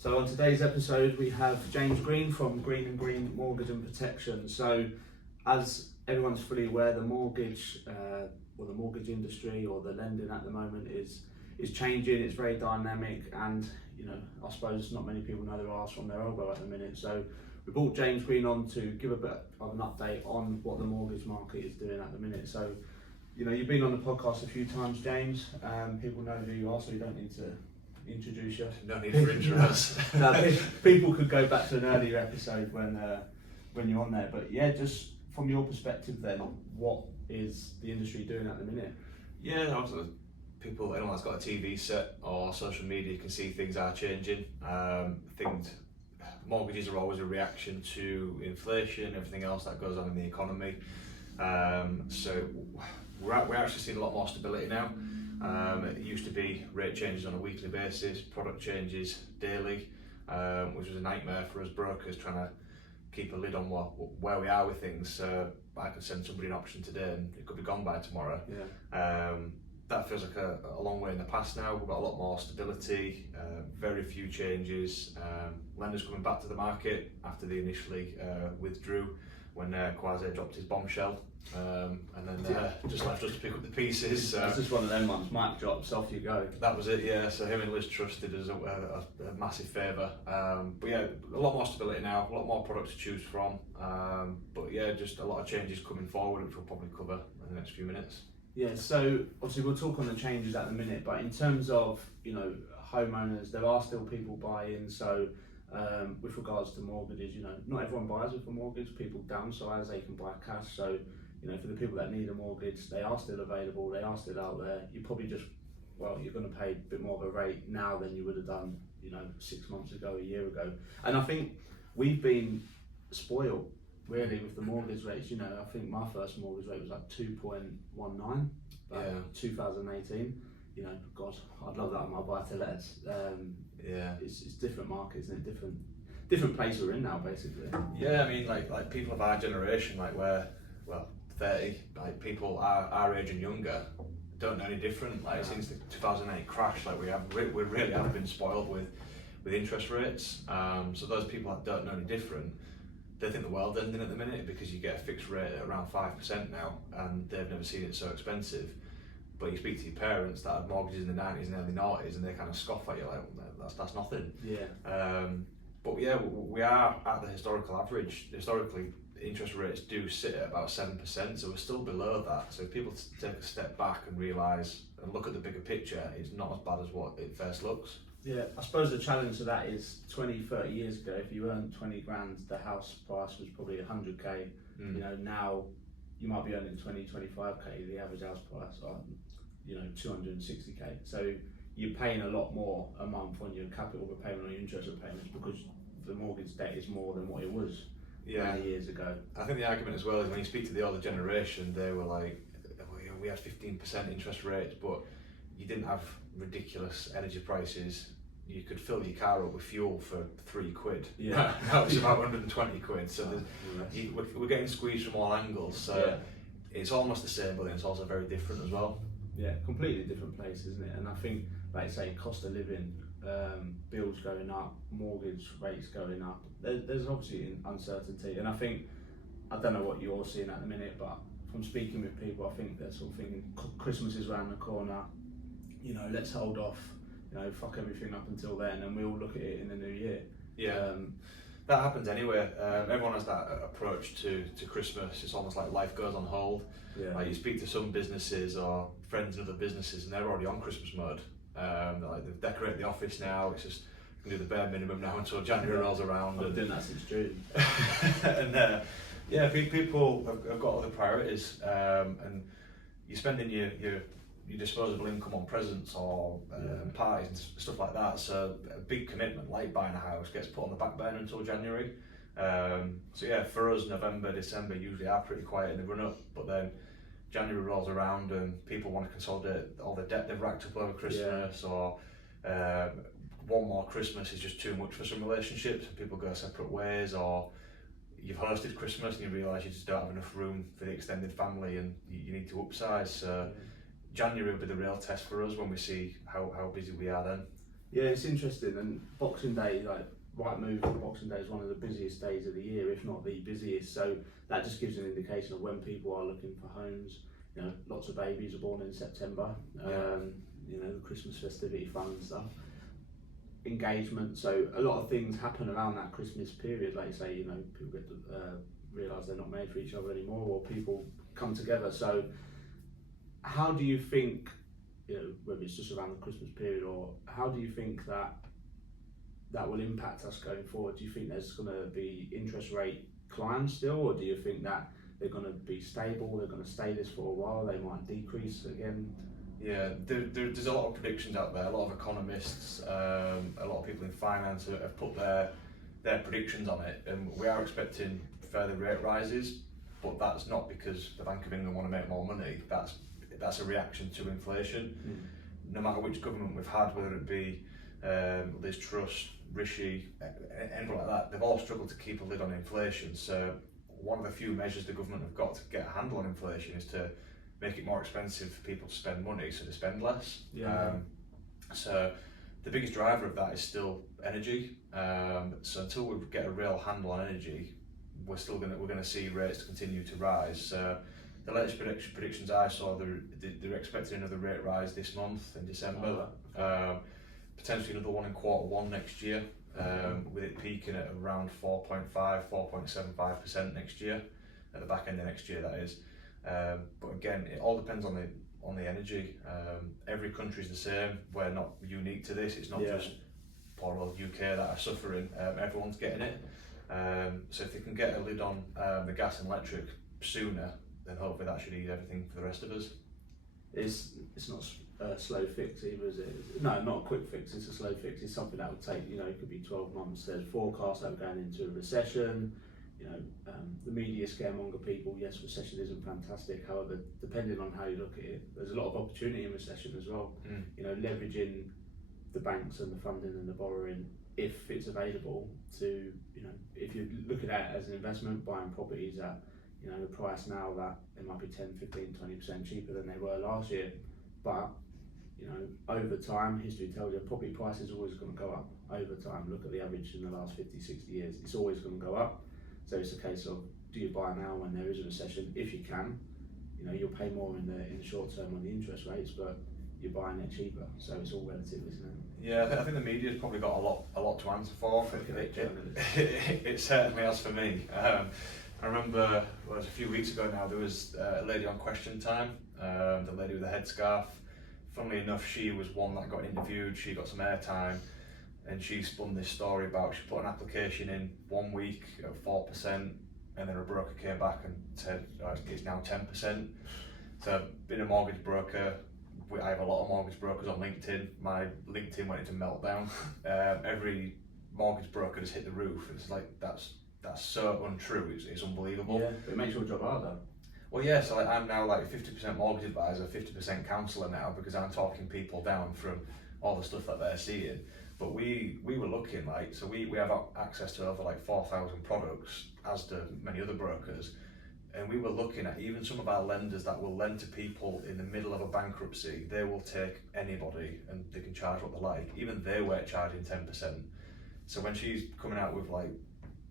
So on today's episode we have James Green from Green and Green Mortgage and Protection. So as everyone's fully aware, the mortgage or the mortgage industry or the lending at the moment is changing. It's very dynamic, and I suppose not many people know their arse from their elbow at the minute. So we brought James Green on to give a bit of an update on what the mortgage market is doing at the minute. So you've been on the podcast a few times, James. People know who you are, so you don't need to introduce you. No need for intros. No, people could go back to an earlier episode when you're on there. But yeah, just from your perspective then, what is the industry doing at the minute? Yeah, obviously anyone that's got a TV set or social media can see things are changing. Mortgages are always a reaction to inflation, everything else that goes on in the economy. So we're actually seeing a lot more stability now. It used to be rate changes on a weekly basis, product changes daily, which was a nightmare for us brokers trying to keep a lid on where we are with things. I could send somebody an option today and it could be gone by tomorrow. Yeah. That feels like a long way in the past now. We've got a lot more stability, very few changes. Lenders coming back to the market after they initially withdrew when Quasi dropped his bombshell. And then just left us to pick up the pieces. It's just one of them ones. Mic drops, off you go. That was it, yeah. So him and Liz Truss did us a massive favour. But yeah, a lot more stability now, a lot more products to choose from. But yeah, just a lot of changes coming forward, which we'll probably cover in the next few minutes. Yeah, so obviously we'll talk on the changes at the minute, but in terms of homeowners, there are still people buying. So with regards to mortgages, not everyone buys with a mortgage. People downsize, they can buy cash. So for the people that need a mortgage, they are still available, they are still out there. You probably you're going to pay a bit more of a rate now than you would have done 6 months ago, a year ago. And I think we've been spoiled really with the mortgage rates. I think my first mortgage rate was like 2.19 back 2018. God, I'd love that on my buy-to-lets. Yeah, it's different markets, and different place we're in now, basically. Yeah, I mean, like people of our generation, like we're 30, like people our age and younger don't know any different. Like since the 2008 crash, like we really have been spoiled with interest rates. So those people that don't know any different, they think the world's ending at the minute because you get a fixed rate at around 5% now, and they've never seen it so expensive. But you speak to your parents that had mortgages in the 90s and early 90s, and they kind of scoff at you like, that's nothing. Yeah. But yeah, we are at the historical average. Historically, interest rates do sit at about 7%, so we're still below that. So if people take a step back and realise and look at the bigger picture, it's not as bad as what it first looks. Yeah, I suppose the challenge to that is 20-30 years ago, if you earned 20 grand, the house price was probably 100k. Now you might be earning 20-25k, the average house price on 260k. So you're paying a lot more a month on your capital repayment, on your interest repayments, because the mortgage debt is more than what it was 20 years ago. I think the argument as well is when you speak to the older generation, they were like, we had 15% interest rates, but you didn't have ridiculous energy prices. You could fill your car up with fuel for £3. Yeah. Now it's about 120 quid. So we're getting squeezed from all angles. So it's almost the same, but then it's also very different as well. Yeah, completely different place, isn't it? And I think, like you say, cost of living, bills going up, mortgage rates going up. There's obviously uncertainty, and I don't know what you're seeing at the minute, but from speaking with people, I think they're sort of thinking Christmas is around the corner. Let's hold off. Fuck everything up until then, and we'll look at it in the new year. Yeah. That happens anyway. Everyone has that approach to Christmas. It's almost like life goes on hold. Yeah. Like you speak to some businesses or friends in other businesses, and they're already on Christmas mode. They've decorated the office now. It's just you can do the bare minimum now until January rolls around. I've been doing that since June. And people have got other priorities, and you're spending your disposable income on presents or parties and stuff like that. So a big commitment like buying a house gets put on the back burner until January. So yeah, for us, November, December usually are pretty quiet in the run up, but then January rolls around and people want to consolidate all the debt they've racked up over Christmas, or one more Christmas is just too much for some relationships and people go separate ways, or you've hosted Christmas and you realise you just don't have enough room for the extended family and you need to upsize. So January will be the real test for us when we see how busy we are then. Yeah, it's interesting. And Boxing Day, like Rightmove for Boxing Day, is one of the busiest days of the year, if not the busiest. So that just gives an indication of when people are looking for homes. You know, lots of babies are born in September. You know, the Christmas festivity fun and stuff. Engagement. So a lot of things happen around that Christmas period. Like you say, you know, people get to realise they're not made for each other anymore, or people come together. So how do you think, you know, whether it's just around the Christmas period, or how do you think that will impact us going forward? Do you think there's going to be interest rate climb still, or do you think that they're going to be stable, they're going to stay this for a while, they might decrease again? Yeah, there's a lot of predictions out there, a lot of economists, a lot of people in finance have put their predictions on it, and we are expecting further rate rises, but that's not because the Bank of England want to make more money, that's a reaction to inflation. No matter which government we've had, whether it be Liz Truss, Rishi, anyone like that, they've all struggled to keep a lid on inflation. So one of the few measures the government have got to get a handle on inflation is to make it more expensive for people to spend money, so they spend less. So the biggest driver of that is still energy. So until we get a real handle on energy, we're going to see rates continue to rise. So the latest predictions I saw, they're expecting another rate rise this month in December. Potentially another one in Q1 next year, with it peaking at around 4.75% next year, at the back end of next year, that is. But again, it all depends on the energy. Every country's the same. We're not unique to this. It's not just poor old UK that are suffering. Everyone's getting it. So if they can get a lid on the gas and electric sooner, then hopefully that should ease everything for the rest of us. It's not a slow fix either, is it? No, not a quick fix. It's a slow fix. It's something that would take, you know, it could be 12 months. There's forecasts that we're going into a recession. You know, the media scaremonger people, yes, recession isn't fantastic. However, depending on how you look at it, there's a lot of opportunity in recession as well. You know, leveraging the banks and the funding and the borrowing, if it's available, to, you know, if you look at that as an investment, buying properties at, you know, the price now that it might be 10, 15, 20% cheaper than they were last year. But, you know, over time, history tells you property price is always going to go up over time. Look at the average in the last 50, 60 years. It's always going to go up. So it's a case of, do you buy now when there is a recession? If you can, you know, you'll pay more in the short term on the interest rates, but you're buying it cheaper. So it's all relative, isn't it? Yeah, I think the media's probably got a lot to answer for. It certainly has for me. I remember, well, it was a few weeks ago now, there was a lady on Question Time, the lady with the headscarf. Funnily enough, she was one that got interviewed, she got some airtime, and she spun this story about, she put an application in 1 week at 4%, and then a broker came back and said, oh, it's now 10%. So being a mortgage broker, I have a lot of mortgage brokers on LinkedIn. My LinkedIn went into meltdown. Every mortgage broker has hit the roof. It's like, that's so untrue, it's unbelievable. Yeah, but it makes your job harder. Well, yeah, so I'm now like 50% mortgage advisor, 50% counsellor now, because I'm talking people down from all the stuff that they're seeing. But we were looking like, so we have access to over like 4,000 products, as do many other brokers. And we were looking at even some of our lenders that will lend to people in the middle of a bankruptcy. They will take anybody and they can charge what they like. Even they weren't charging 10%. So when she's coming out with like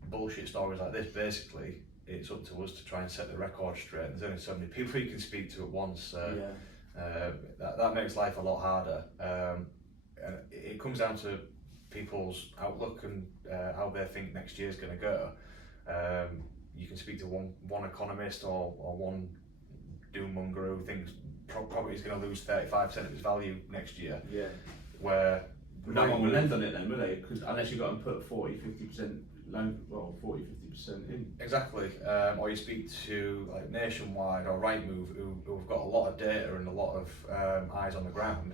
bullshit stories like this, basically, it's up to us to try and set the record straight. There's only so many people you can speak to at once. So that makes life a lot harder. And it comes down to people's outlook and how they think next year's going to go. You can speak to one economist or one doom monger who thinks property is going to lose 35% of its value next year. Yeah. Where no one will lend on it then, will they? Because unless you've got to put 40-50% loan, well, 40-50% in. Exactly. Or you speak to like Nationwide or Rightmove, who've got a lot of data and a lot of eyes on the ground.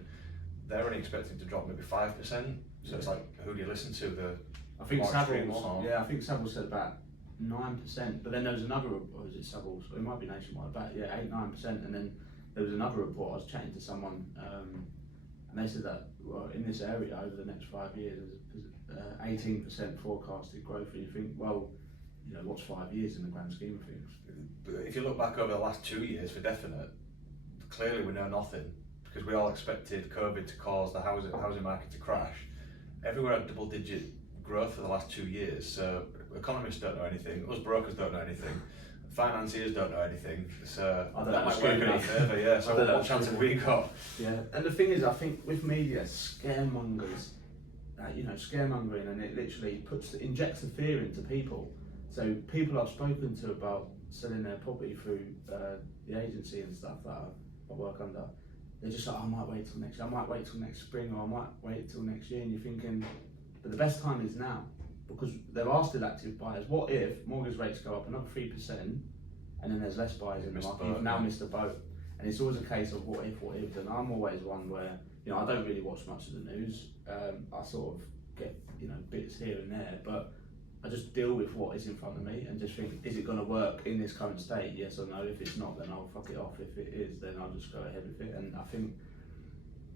They're only expecting to drop maybe 5%. So it's like, who do you listen to? I think Savills said about 9%, but then there was another, or is it Savills? It might be Nationwide, about 8-9%, and then there was another report. I was chatting to someone, and they said that in this area over the next 5 years, there's 18% forecasted growth, and you think, well, you know, what's 5 years in the grand scheme of things? If you look back over the last 2 years for definite, clearly we know nothing, because we all expected COVID to cause the housing market to crash. everywhere had double-digit growth for the last 2 years. So economists don't know anything, us brokers don't know anything, financiers don't know anything. So I don't that know, might work in our favour. Yeah. So what chance have we got? Yeah, and the thing is, I think with media, scaremongers, scaremongering, and it literally injects the fear into people. So people I've spoken to about selling their property through the agency and stuff that I work under, they're just like, I might wait till next year, I might wait till next spring, or I might wait till next year. And you're thinking, but the best time is now, because there are still active buyers. What if mortgage rates go up another 3% and then there's less buyers in the market? You've now missed the boat. And it's always a case of what if, and I'm always one where, I don't really watch much of the news. I sort of get, bits here and there, but I just deal with what is in front of me and just think, is it going to work in this current state? Yes or no. If it's not, then I'll fuck it off. If it is, then I'll just go ahead with it. And I think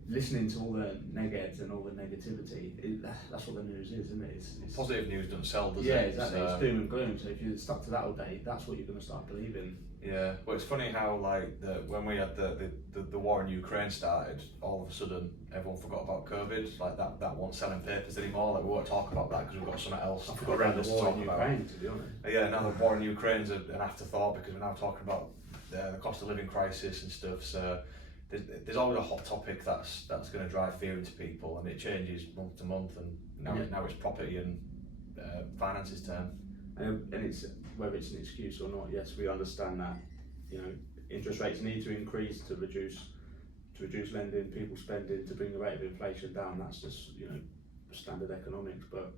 listening to all the neg-eds and all the negativity, that's what the news is, isn't it? It's positive news doesn't sell, does it? Yeah, exactly. It's doom and gloom. So if you're stuck to that all day, that's what you're going to start believing. Yeah, well, it's funny how when we had the war in Ukraine started, all of a sudden everyone forgot about COVID. Like that won't selling papers anymore. Like we won't talk about that because we've got something else. I forgot about the war in Ukraine, to be honest. Yeah, now the war in Ukraine's an afterthought because we're now talking about the cost of living crisis and stuff. So there's always a hot topic that's going to drive fear into people, and it changes month to month. And now it's property and finances term. And it's whether it's an excuse or not. Yes, we understand that. Interest rates need to increase to reduce lending, people spending, to bring the rate of inflation down. That's just standard economics. But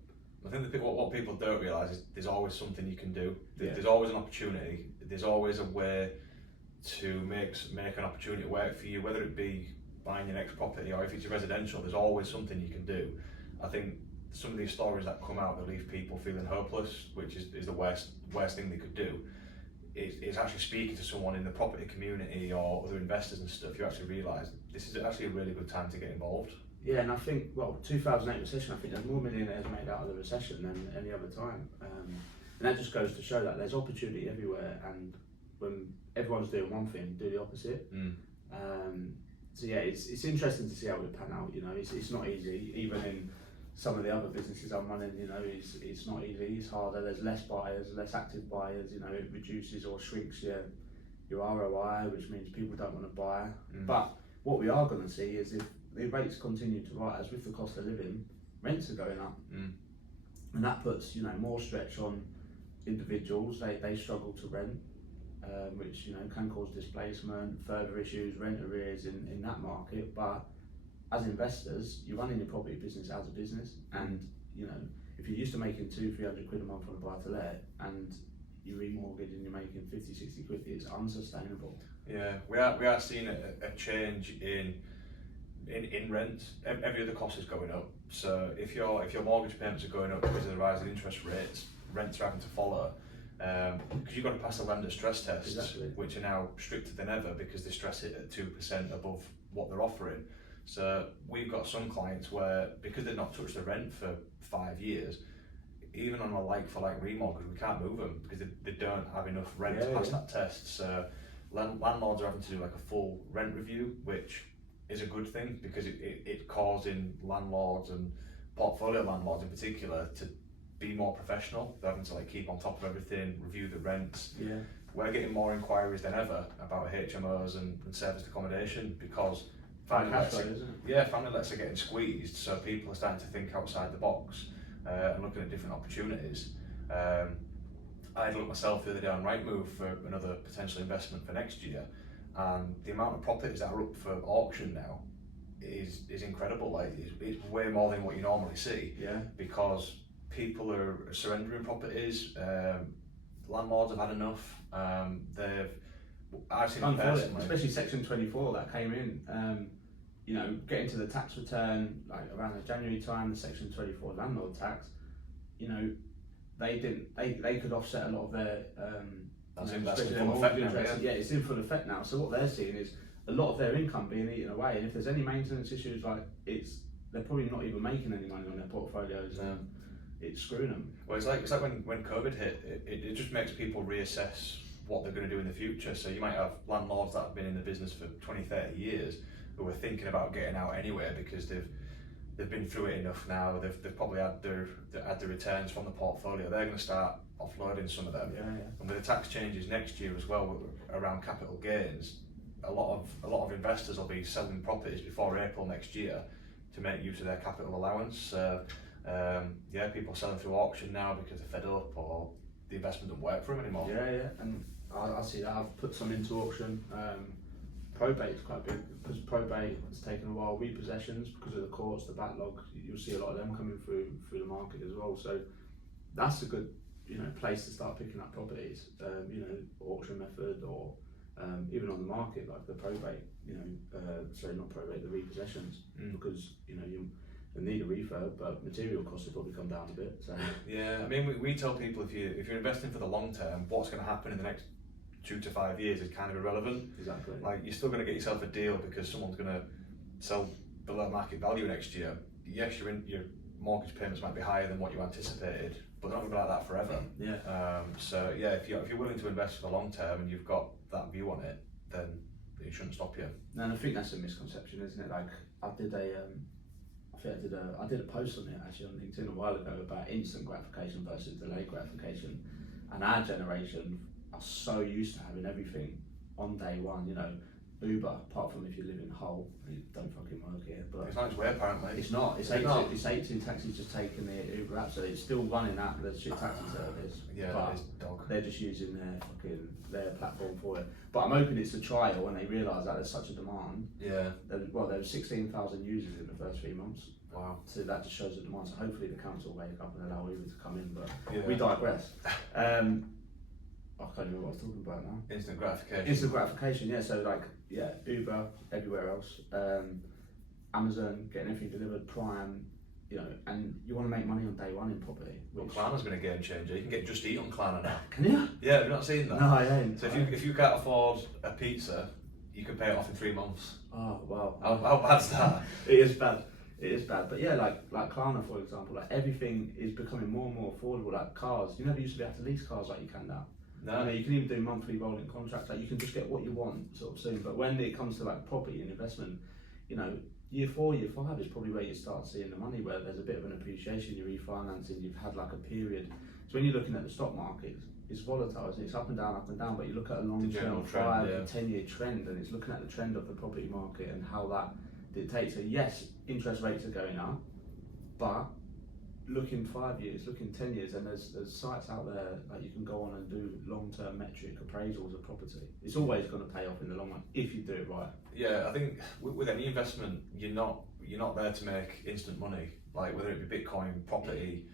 I think what people don't realise is there's always something you can do. There's always an opportunity. There's always a way to make an opportunity work for you, whether it be buying your next property or if it's residential. There's always something you can do. I think some of these stories that come out that leave people feeling hopeless, which is the worst thing they could do, is actually speaking to someone in the property community or other investors and stuff. You actually realise this is actually a really good time to get involved. Yeah, and I think 2008 recession, I think there's more millionaires made out of the recession than any other time, and that just goes to show that there's opportunity everywhere, and when everyone's doing one thing, do the opposite. So yeah, it's interesting to see how it pan out. It's not easy, even in some of the other businesses I'm running, it's not easy, it's harder, there's less buyers, less active buyers, it reduces or shrinks your ROI, which means people don't want to buy. But what we are going to see is if the rates continue to rise with the cost of living, rents are going up. And that puts, more stretch on individuals, they struggle to rent, which, can cause displacement, further issues, rent arrears in that market. But as investors, you're running your property business as a business, and if you're used to making 200-300 quid a month on a buy to let, and you remortgage and you're making 50-60 quid, it's unsustainable. Yeah, we are seeing a change in rent. Every other cost is going up. So if your mortgage payments are going up because of the rise in interest rates, rents are having to follow. Because you've got to pass the lender stress tests, which are now stricter than ever because they stress it at 2% above what they're offering. So we've got some clients where, because they've not touched the rent for 5 years, even on a like-for-like remortgage, we can't move them because they don't have enough rent to pass that test. So landlords are having to do like a full rent review, which is a good thing because it's causing landlords and portfolio landlords in particular to be more professional. They're having to keep on top of everything, review the rents. Yeah. We're getting more inquiries than ever about HMOs and serviced accommodation because family lets are getting squeezed, so people are starting to think outside the box and looking at different opportunities. I had a look myself the other day on Rightmove for another potential investment for next year, and the amount of properties that are up for auction now is incredible. It's way more than what you normally see. Yeah. Because people are surrendering properties. Landlords have had enough. I've seen it personally, especially Section 24 that came in. Getting to the tax return around the January time, the Section 24 landlord tax. They could offset a lot of their it's in full effect now. So what they're seeing is a lot of their income being eaten away, and if there's any maintenance issues, they're probably not even making any money on their portfolios. It's screwing them. Well, it's like when COVID hit, it just makes people reassess what they're going to do in the future. So you might have landlords that have been in the business for 20-30 years who are thinking about getting out anyway because they've they've been through it enough now. They've probably had the returns from the portfolio. They're going to start offloading some of them. Yeah. And with the tax changes next year as well around capital gains, a lot of investors will be selling properties before April next year to make use of their capital allowance. People are selling through auction now because they're fed up or the investment doesn't work for them anymore. Yeah, and I see that. I've put some into auction. Probate is quite big because probate has taken a while. Repossessions, because of the courts, the backlog, you'll see a lot of them coming through the market as well. So that's a good place to start picking up properties. Auction method or even on the market like the probate. Sorry, not probate, the repossessions, because you need a refurb, but material costs have probably come down a bit. So yeah, I mean we tell people if you're investing for the long term, what's going to happen in the next 2 to 5 years is kind of irrelevant. Exactly. Like you're still going to get yourself a deal because someone's going to sell below market value next year. Yes, your mortgage payments might be higher than what you anticipated, but they're not going to be like that forever. Yeah. If you're willing to invest for the long term and you've got that view on it, then it shouldn't stop you. And I think that's a misconception, isn't it? Like I did a post on it actually on LinkedIn a while ago about instant gratification versus delayed gratification, and our generation are so used to having everything on day one. Uber, apart from if you live in Hull, you don't fucking work here. But it's not its way apparently. It's not. It's 82 taxis just taking the Uber app, so it's still running that shit taxi service. Yeah, but it is dog. They're just using their platform for it. But I'm hoping it's a trial when they realise that there's such a demand. Yeah. There was 16,000 users in the first 3 months. Wow. So that just shows the demand. So hopefully the council will wake up and allow Uber to come in. But yeah. we digress. I can't remember what I was talking about now. Instant gratification. Instant gratification, yeah. So Uber, everywhere else, Amazon, getting everything delivered, Prime, and you want to make money on day one in property. Well, Klarna's been a game changer. You can get Just Eat on Klarna now. Can you? Yeah, have you not seen that? No, I ain't. So if you can't afford a pizza, you can pay it off in 3 months. Oh wow. How bad's that? It is bad. It is bad, but yeah, like Klarna for example, like everything is becoming more and more affordable. Like cars, you never used to be able to lease cars like you can now. No. You can even do monthly rolling contracts. Like you can just get what you want sort of soon. But when it comes to like property and investment, year 4, year 5 is probably where you start seeing the money, where there's a bit of an appreciation. You're refinancing. You've had like a period. So when you're looking at the stock market, it's volatile. It's up and down. But you look at a long-term 5 to 10 year trend, and it's looking at the trend of the property market and how that dictates. So yes, interest rates are going up, but looking 5 years, looking 10 years, and there's sites out there that you can go on and do long-term metric appraisals of property. It's always going to pay off in the long run if you do it right. Yeah, I think with any investment, you're not there to make instant money. Like whether it be Bitcoin, property,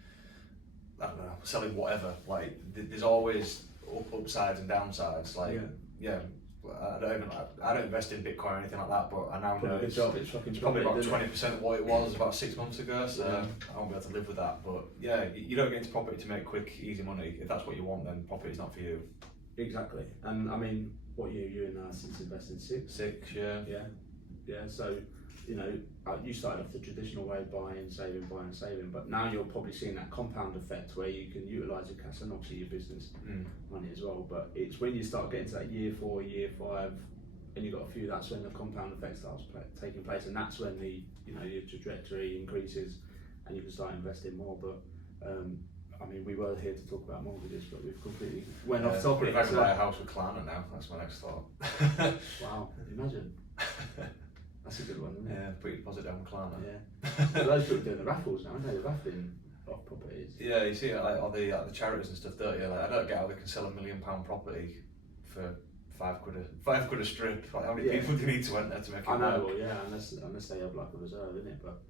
I don't know, selling whatever. Like there's always upsides and downsides. Like yeah. I don't invest in Bitcoin or anything like that, but I now know it's probably about 20% of what it was about 6 months ago, so I won't be able to live with that. But yeah, you don't get into property to make quick, easy money. If that's what you want, then property's not for you. Exactly. And I mean, what year are you in now since investing? 6? 6, yeah. Yeah, so you started off the traditional way, buying, saving, but now you're probably seeing that compound effect where you can utilise your cash and obviously your business money as well. But it's when you start getting to that year 4, year 5, and you've got a few, that's when the compound effect starts taking place, and that's when your trajectory increases and you can start investing more. But I mean, we were here to talk about mortgages, but we've completely went off topic. If I could buy a house with Klarna now, that's my next thought. Wow, imagine. That's a good one, isn't it? Yeah, put your deposit down with Klarna. Yeah. Those people doing the raffles now, aren't they? They're raffling off properties. Yeah, you see it like all the charities and stuff, don't you? Like, I don't get how they can sell £1 million property for £5 a strip. Like, how many people do you need to enter to make it work? I know, well, yeah, unless they have like a reserve, isn't it? But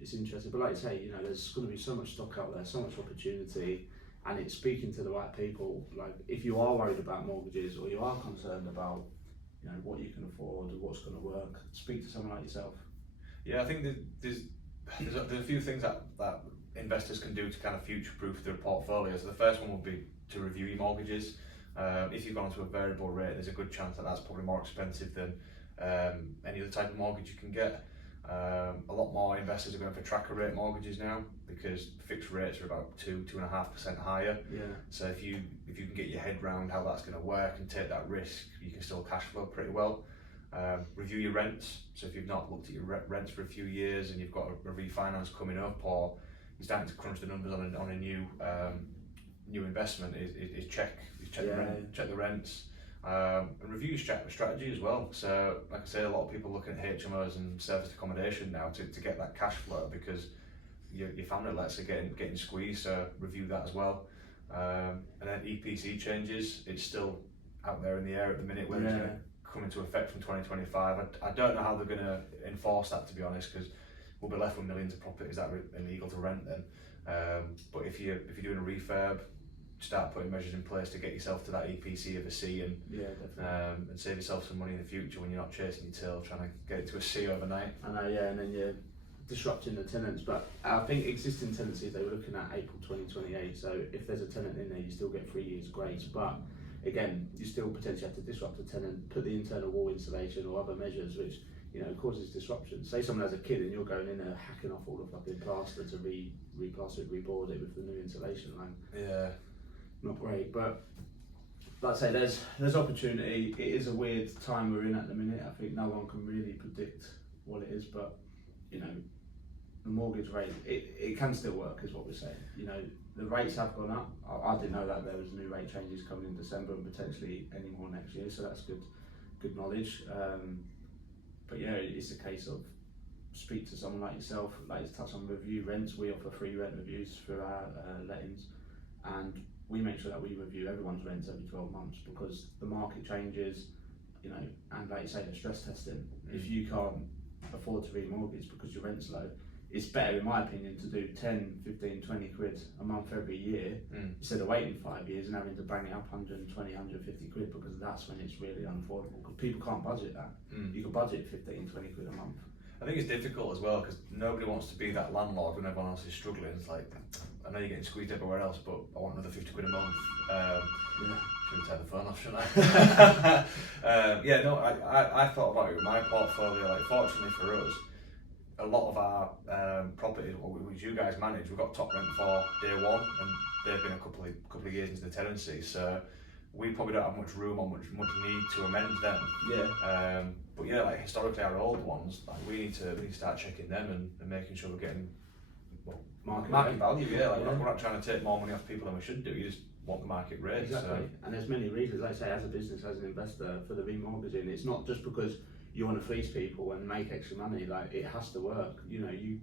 it's interesting. But like you say, there's going to be so much stock out there, so much opportunity, and it's speaking to the right people. Like if you are worried about mortgages or you are concerned about what you can afford or what's going to work, speak to someone like yourself. Yeah, I think there's a few things that investors can do to kind of future-proof their portfolios. So the first one would be to review your mortgages. If you've gone onto a variable rate, there's a good chance that that's probably more expensive than any other type of mortgage you can get. A lot more investors are going for tracker rate mortgages now because fixed rates are about 2.5% higher. Yeah. So if you can get your head around how that's going to work and take that risk, you can still cash flow pretty well. Review your rents. So if you've not looked at your rents for a few years and you've got a refinance coming up, or you're starting to crunch the numbers on a new investment, is check the rents. And review your strategy as well. So like I say, a lot of people looking at HMOs and serviced accommodation now to get that cash flow, because your family lets are getting squeezed, so review that as well. And then EPC changes, it's still out there in the air at the minute when it's going to come into effect from 2025. I don't know how they're going to enforce that, to be honest, because we'll be left with millions of properties that are illegal to rent then. But if you're doing a refurb, start putting measures in place to get yourself to that EPC of a C, and and save yourself some money in the future when you're not chasing your tail trying to get it to a C overnight. I know, and then you're disrupting the tenants. But I think existing tenancies, they were looking at April 2028, so if there's a tenant in there, you still get 3 years grace. But again, you still potentially have to disrupt the tenant, put the internal wall insulation or other measures which causes disruption. Say someone has a kid and you're going in there hacking off all the fucking plaster to replaster it, reboard it with the new insulation line. Yeah. Not great, but like I say, there's opportunity. It is a weird time we're in at the minute. I think no one can really predict what it is, but the mortgage rate, it can still work, is what we're saying. The rates have gone up. I didn't know that there was new rate changes coming in December and potentially any more next year, so that's good knowledge. But it's a case of speak to someone like yourself, like to touch on review rents. We offer free rent reviews for our lettings, and we make sure that we review everyone's rents every 12 months, because the market changes, and like you say, the stress testing. If you can't afford to remortgage because your rent's low, it's better, in my opinion, to do 10, 15, 20 quid a month every year instead of waiting 5 years and having to bang it up 120, 150 quid, because that's when it's really unaffordable, because people can't budget that. You can budget 15, 20 quid a month. I think it's difficult as well, because nobody wants to be that landlord when everyone else is struggling. It's like, I know you're getting squeezed everywhere else, but I want another 50 quid a month. Should take the phone off, shouldn't I? I thought about it with my portfolio. Like, fortunately for us, a lot of our properties, which you guys manage, we've got top rent for day one, and they've been a couple of years into the tenancy, so we probably don't have much room or much need to amend them. But like historically, our old ones, like we need to start checking them and making sure we're getting market value. We're not trying to take more money off people than we should do. You just want the market rate. Exactly. So. And there's many reasons. Like I say, as a business, as an investor, for the remortgaging, it's not just because you want to fleece people and make extra money. Like, it has to work. You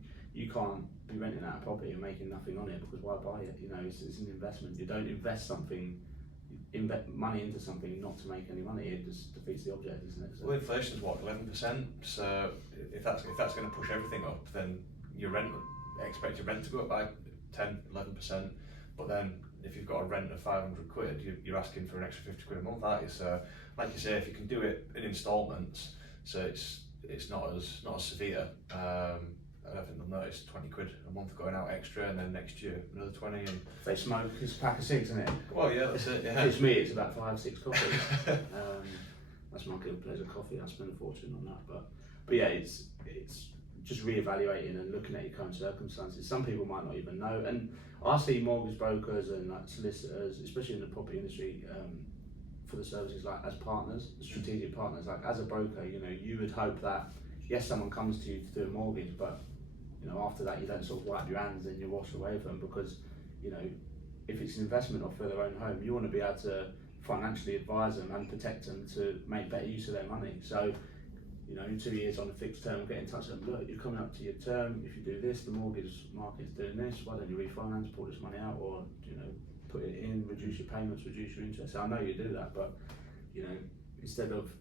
can't be renting out a property and making nothing on it, because why buy it? It's an investment. You don't invest money into something not to make any money. It just defeats the object, isn't it? So. Well, inflation's what, 11%. So if that's going to push everything up, then expect your rent to go up by 10, 11%. But then if you've got a rent of 500 quid, you're asking for an extra 50 quid a month, aren't you? So like you say, if you can do it in instalments, so it's not as severe. I think they'll notice 20 quid a month going out extra, and then next year another 20. And if they smoke, it's a pack of cigs, isn't it? Well, yeah, that's it. Yeah. It's me. It's about 5-6 coffees. That's my guilty pleasure, coffee. I spend a fortune on that, but yeah, it's just reevaluating and looking at your current circumstances. Some people might not even know, and I see mortgage brokers and like solicitors, especially in the property industry, for the services, like as partners, strategic partners. Like, as a broker, you would hope that yes, someone comes to you to do a mortgage, but after that you don't sort of wipe your hands and you wash away with them, because if it's an investment or for their own home, you want to be able to financially advise them and protect them to make better use of their money. So in 2 years on a fixed term, get in touch with them. Look, you're coming up to your term. If you do this, the mortgage market's doing this. Why don't you refinance, pull this money out, or put it in, reduce your payments, reduce your interest. So I know you do that, but instead of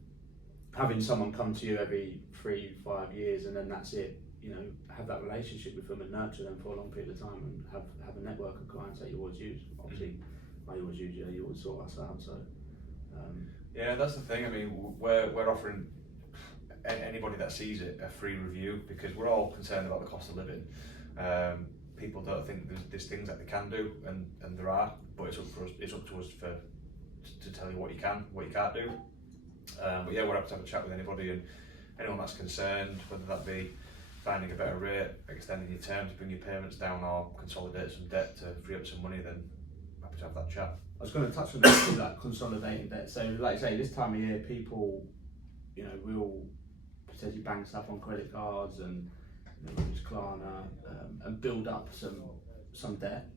having someone come to you every 3-5 years and then that's it, have that relationship with them and nurture them for a long period of time, and have a network of clients that you always use. Obviously, I always use you. You always sort us out. So that's the thing. I mean, we're offering anybody that sees it a free review, because we're all concerned about the cost of living. People don't think there's things that they can do, and there are, but it's up to us to tell you what you can, what you can't do. But yeah, we're happy to have a chat with anybody, and anyone that's concerned, whether that be finding a better rate, extending your term to bring your payments down, or consolidate some debt to free up some money, then happy to have that chat. I was going to touch on that consolidating debt. So like I say, this time of year, people you know, we'll potentially bang stuff on credit cards and use Klarna and build up some debt.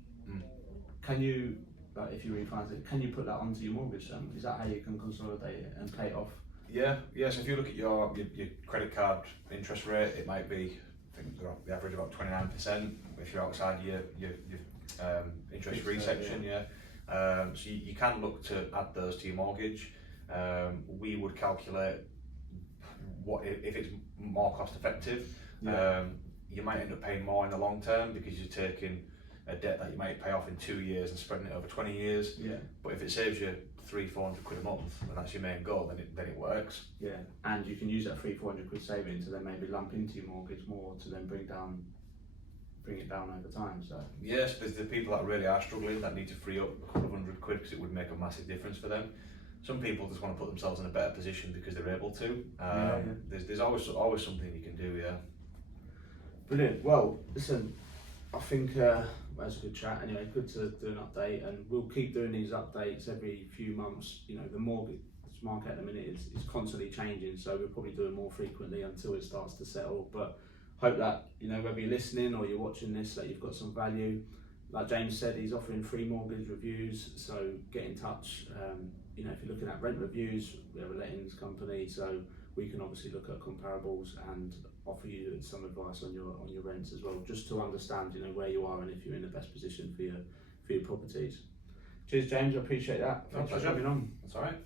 Can you, like, if you refinance it, can you put that onto your mortgage term? Is that how you can consolidate it and pay it off? Yeah. So if you look at your credit card interest rate, it might be, I think the average about 29%. If you're outside your interest-free section, so you can look to add those to your mortgage. We would calculate what if it's more cost effective. You might end up paying more in the long term because you're taking a debt that you might pay off in 2 years and spreading it over 20 years. But if it saves you 300-400 quid a month and that's your main goal, then it works. And you can use that 300-400 quid saving to then maybe lump into your mortgage more to then bring it down over time. So yes, there's the people that really are struggling that need to free up a couple of hundred quid because it would make a massive difference for them. Some people just want to put themselves in a better position because they're able to. There's always something you can do. Brilliant. Well, listen, I think that was a good chat. Anyway, good to do an update, and we'll keep doing these updates every few months. You know, the mortgage market at the minute is constantly changing, so we'll probably do it more frequently until it starts to settle. But hope that, you know, whether you're listening or you're watching this, that you've got some value. Like James said, he's offering free mortgage reviews, so get in touch. You know, if you're looking at rent reviews, we have a lettings company, so we can obviously look at comparables and offer you some advice on your rents as well, just to understand, you know, where you are and if you're in the best position for your properties. Cheers, James. I appreciate that. Thanks for coming on. That's all right.